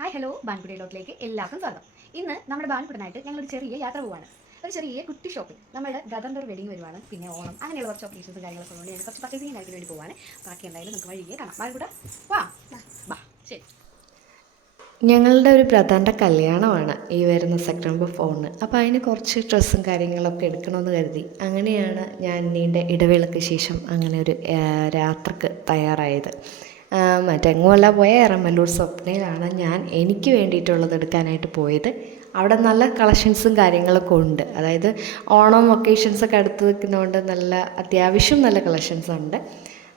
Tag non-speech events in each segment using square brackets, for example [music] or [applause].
Hi hello ബാൻകുടി ലോട്ടിലേക്ക് എല്ലാവർക്കും സ്വാഗതം. ഇന്ന് നമ്മുടെ ബാൻകുടനായിട്ട് ഒരു ചെറിയ യാത്ര പോവാണ്. ഒരു ചെറിയ കുട്ടി ഷോപ്പിംഗ് നമ്മുടെ ബ്രദറിന്റെ ഒരു വെഡിങ് വരുവാണ്. പിന്നെ ഓണം അങ്ങനെയുള്ള കുറച്ച് ഓപ്പറേഷൻസും കാര്യങ്ങളൊക്കെ ഉള്ളതുകൊണ്ട് ഞാൻ കുറച്ച് പർച്ചേസിംഗ് കാര്യത്തിന് വേണ്ടി പോവാണ്. ബാക്കി എന്തായാലും നമുക്ക് വഴിയെ കാണാം. ബാൻകുട വാ വാ ശരി. ഞങ്ങളുടെ ഒരു ബ്രദറിന്റെ കല്യാണമാണ് ഈ വരുന്ന സെപ്റ്റംബർ ഫോണിന് അപ്പോൾ അതിന് കുറച്ച് ഡ്രസ്സും കാര്യങ്ങളൊക്കെ എടുക്കണമെന്ന് കരുതി. അങ്ങനെയാണ് ഞാൻ നീണ്ട ഇടവേളയ്ക്ക് ശേഷം അങ്ങനെ ഒരു രാത്രിക്ക് തയ്യാറായത്. മറ്റെങ്ങുമല്ല പോയ എറമല്ലൂർ സ്വപ്നയിലാണ് ഞാൻ എനിക്ക് വേണ്ടിയിട്ടുള്ളത് എടുക്കാനായിട്ട് പോയത്. അവിടെ നല്ല കളക്ഷൻസും കാര്യങ്ങളൊക്കെ ഉണ്ട്. അതായത് ഓണം ഒക്കേഷൻസൊക്കെ അടുത്ത് നിൽക്കുന്നതുകൊണ്ട് നല്ല അത്യാവശ്യം നല്ല കളക്ഷൻസ് ഉണ്ട്.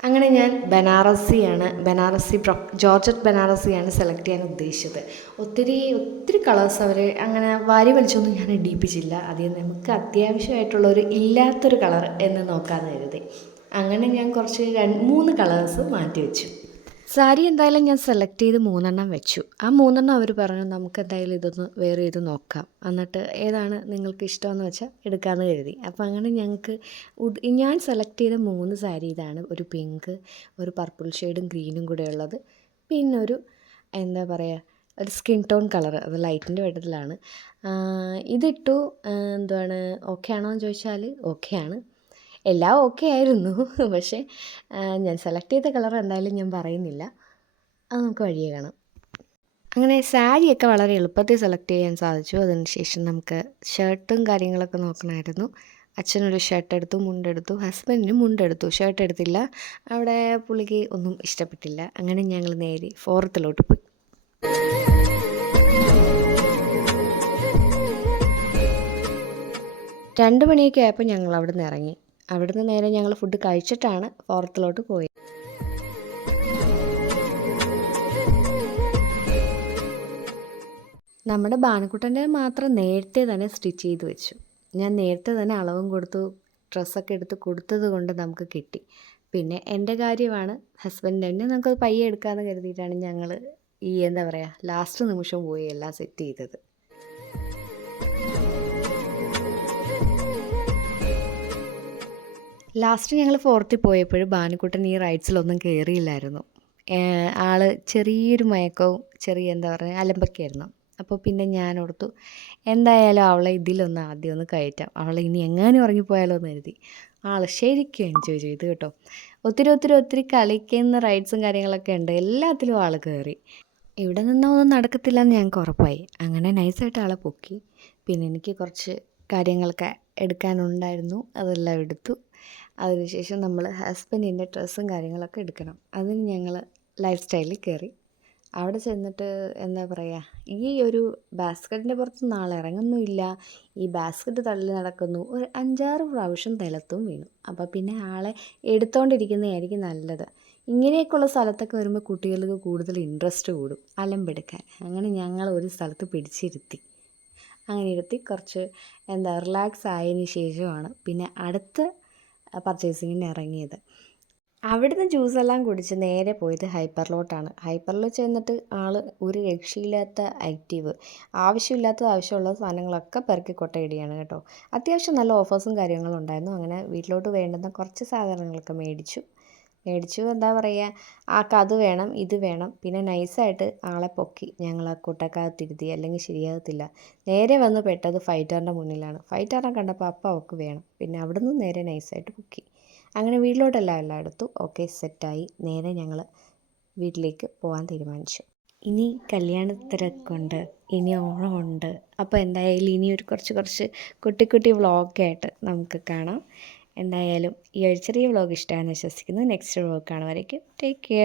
അങ്ങനെ ഞാൻ ബനാറസിയാണ് ബനാറസി ബ്രോ ജോർജറ്റ് ബനാറസിയാണ് സെലക്ട് ചെയ്യാൻ ഉദ്ദേശിച്ചത്. ഒത്തിരി ഒത്തിരി കളേഴ്സ് അവർ അങ്ങനെ വാരി വലിച്ചൊന്നും ഞാൻ ഇടിയിപ്പിച്ചില്ല. അതിൽ നമുക്ക് അത്യാവശ്യമായിട്ടുള്ള ഒരു ഇല്ലാത്തൊരു കളർ എന്ന് നോക്കാമെന്ന് കരുതി. അങ്ങനെ ഞാൻ കുറച്ച് രണ്ട് മൂന്ന് കളേഴ്സ് മാറ്റി വെച്ചു. സാരി എന്തായാലും ഞാൻ സെലക്ട് ചെയ്ത് മൂന്നെണ്ണം വെച്ചു. ആ മൂന്നെണ്ണം അവർ പറഞ്ഞു നമുക്ക് എന്തായാലും ഇതൊന്ന് വേറെ ചെയ്ത് നോക്കാം. എന്നിട്ട് ഏതാണ് നിങ്ങൾക്ക് ഇഷ്ടമെന്ന് വെച്ചാൽ എടുക്കാമെന്ന് കരുതി. അപ്പോൾ അങ്ങനെ ഞങ്ങൾക്ക് ഞാൻ സെലക്ട് ചെയ്ത മൂന്ന് സാരി ഇതാണ്. ഒരു പിങ്ക് ഒരു പർപ്പിൾ ഷെയ്ഡും ഗ്രീനും കൂടെ ഉള്ളത്. പിന്നെ ഒരു എന്താ പറയുക ഒരു സ്കിൻ ടോൺ കളർ അത് ലൈറ്റിന്റെ വെട്ടത്തിലാണ് ഇതിട്ടു എന്താണ് ഓക്കെ ആണോ എന്ന് ചോദിച്ചാൽ ഓക്കെയാണ് എല്ലാം ഓക്കെ ആയിരുന്നു. [laughs] പക്ഷേ ഞാൻ സെലക്ട് ചെയ്ത കളർ എന്തായാലും ഞാൻ പറയുന്നില്ല. അത് നമുക്ക് വഴിയേ കാണാം. അങ്ങനെ സാരിയൊക്കെ വളരെ എളുപ്പത്തിൽ സെലക്ട് ചെയ്യാൻ സാധിച്ചു. അതിനുശേഷം നമുക്ക് ഷർട്ടും കാര്യങ്ങളൊക്കെ നോക്കണമായിരുന്നു. അച്ഛനൊരു ഷർട്ട് എടുത്തു മുണ്ടെടുത്തു ഹസ്ബൻഡിന് മുണ്ടെടുത്തു ഷർട്ട് എടുത്തില്ല. അവിടെ പുള്ളിക്ക് ഒന്നും ഇഷ്ടപ്പെട്ടില്ല. അങ്ങനെ ഞങ്ങൾ നേരെ ഫോറത്തിലോട്ട് പോയി. രണ്ട് മണിയൊക്കെ ആയപ്പോൾ ഞങ്ങൾ അവിടെ നിന്ന് ഇറങ്ങി. അവിടുന്ന് നേരെ ഞങ്ങൾ ഫുഡ് കഴിച്ചിട്ടാണ് ഫോറത്തിലോട്ട് പോയത്. നമ്മുടെ ബാനക്കുട്ടന്റെ മാത്രം നേരത്തെ തന്നെ സ്റ്റിച്ച് ചെയ്ത് വെച്ചു. ഞാൻ നേരത്തെ തന്നെ അളവും കൊടുത്തു ഡ്രസ്സൊക്കെ എടുത്ത് കൊടുത്തത് കൊണ്ട് നമുക്ക് കിട്ടി. പിന്നെ എന്റെ കാര്യമാണ് ഹസ്ബൻഡ് ഹസ്ബൻഡിന്റെ നമുക്ക് പയ്യെ എടുക്കാമെന്ന് കരുതിയിട്ടാണ് ഞങ്ങൾ ഈ എന്താ പറയുക ലാസ്റ്റ് നിമിഷം പോയി എല്ലാം സെറ്റ് ചെയ്തത്. ലാസ്റ്റ് ഞങ്ങൾ ഫോർട്ടിൽ പോയപ്പോഴും ബാനുക്കുട്ടൻ ഈ റൈഡ്സിലൊന്നും കയറിയില്ലായിരുന്നു ആൾ ചെറിയൊരു മയക്കവും ചെറിയ എന്താ പറയുക അലമ്പൊക്കെയായിരുന്നു. അപ്പോൾ പിന്നെ ഞാൻ ഓർത്തു എന്തായാലും അവളെ ഇതിലൊന്ന് ആദ്യം ഒന്ന് കയറ്റാം. അവളെ ഇനി എങ്ങാനും ഉറങ്ങിപ്പോയാലോ എന്ന് കരുതി. ആൾ ശരിക്കും എൻജോയ് ചെയ്തു കേട്ടോ. ഒത്തിരി ഒത്തിരി ഒത്തിരി കളിക്കുന്ന റൈഡ്സും കാര്യങ്ങളൊക്കെ ഉണ്ട്. എല്ലാത്തിലും ആൾ കയറി ഇവിടെ നിന്നൊന്നും നടക്കത്തില്ല എന്ന് ഞങ്ങൾക്ക് ഉറപ്പായി. അങ്ങനെ നൈസായിട്ട് ആളെ പൊക്കി. പിന്നെ എനിക്ക് കുറച്ച് കാര്യങ്ങളൊക്കെ എടുക്കാനുണ്ടായിരുന്നു. അതെല്ലാം എടുത്തു. അതിനുശേഷം നമ്മൾ ഹസ്ബൻഡിന്റെ ഡ്രസ്സും കാര്യങ്ങളൊക്കെ എടുക്കണം. അതിന് ഞങ്ങൾ ലൈഫ് സ്റ്റൈലിൽ കയറി. അവിടെ ചെന്നിട്ട് എന്താ പറയുക ഈ ഒരു ബാസ്ക്കറ്റിന്റെ പുറത്ത് നാളെ ഇറങ്ങുന്നുമില്ല ഈ ബാസ്ക്കറ്റ് തള്ളി നടക്കുന്നു. ഒരു അഞ്ചാറ് പ്രാവശ്യം തിലത്തും വീണു. അപ്പോൾ പിന്നെ ആളെ എടുത്തോണ്ടിരിക്കുന്നതായിരിക്കും നല്ലത്. ഇങ്ങനെയൊക്കെയുള്ള സ്ഥലത്തൊക്കെ വരുമ്പോൾ കുട്ടികൾക്ക് കൂടുതൽ ഇൻട്രസ്റ്റ് കൂടും. അലമ്പെടുക്കാൻ അങ്ങനെ ഞങ്ങൾ ഒരു സ്ഥലത്ത് പിടിച്ചിരുത്തി. അങ്ങനെ ഇരുത്തി കുറച്ച് എന്താ റിലാക്സ് ആയതിന് ശേഷമാണ്. പിന്നെ അടുത്ത പർച്ചേസിങ്ങിന് ഇറങ്ങിയത്. അവിടുന്ന് ജ്യൂസെല്ലാം കുടിച്ച് നേരെ പോയത് ഹൈപ്പറിലോട്ടാണ്. ഹൈപ്പറിൽ ചെന്നിട്ട് ആൾ ഒരു രക്ഷയില്ലാത്ത ആക്റ്റീവ് ആവശ്യമില്ലാത്തത് ആവശ്യമുള്ള സാധനങ്ങളൊക്കെ പെറുക്കി കൊട്ടയിടുകയാണ് കേട്ടോ. അത്യാവശ്യം നല്ല ഓഫേഴ്സും കാര്യങ്ങളും ഉണ്ടായിരുന്നു. അങ്ങനെ വീട്ടിലോട്ട് വേണ്ടുന്ന കുറച്ച് സാധനങ്ങളൊക്കെ മേടിച്ചു. മേടിച്ചു. എന്താ പറയുക ആൾക്ക് അത് വേണം ഇത് വേണം. പിന്നെ നൈസായിട്ട് ആളെ പൊക്കി ഞങ്ങൾ ആ കൂട്ടക്കകത്തിരുത്തി അല്ലെങ്കിൽ ശരിയാകത്തില്ല. നേരെ വന്ന് പെട്ടത് ഫൈറ്ററിന്റെ മുന്നിലാണ്. ഫൈറ്ററിനെ കണ്ടപ്പോൾ അപ്പം അവൾക്ക് വേണം. പിന്നെ അവിടുന്ന് നേരെ നൈസായിട്ട് പൊക്കി. അങ്ങനെ വീട്ടിലോട്ടെല്ലാം എല്ലാം എടുത്തു. ഓക്കെ സെറ്റായി. നേരെ ഞങ്ങൾ വീട്ടിലേക്ക് പോകാൻ തീരുമാനിച്ചു. ഇനി കല്യാണത്തിരക്കുണ്ട് ഇനി ഓണമുണ്ട്. അപ്പോൾ എന്തായാലും ഇനി ഒരു കുറച്ച് കുറച്ച് കുട്ടി കുട്ടി വ്ളോഗൊക്കെ ആയിട്ട് നമുക്ക് കാണാം. എന്തായാലും ഈ ഒരു ചെറിയ വ്ളോഗ് ഇഷ്ടമാണെന്ന് വിശ്വസിക്കുന്നു. നെക്സ്റ്റ് വ്ളോഗ് കാണുമായിരിക്കും ടേക്ക് കെയർ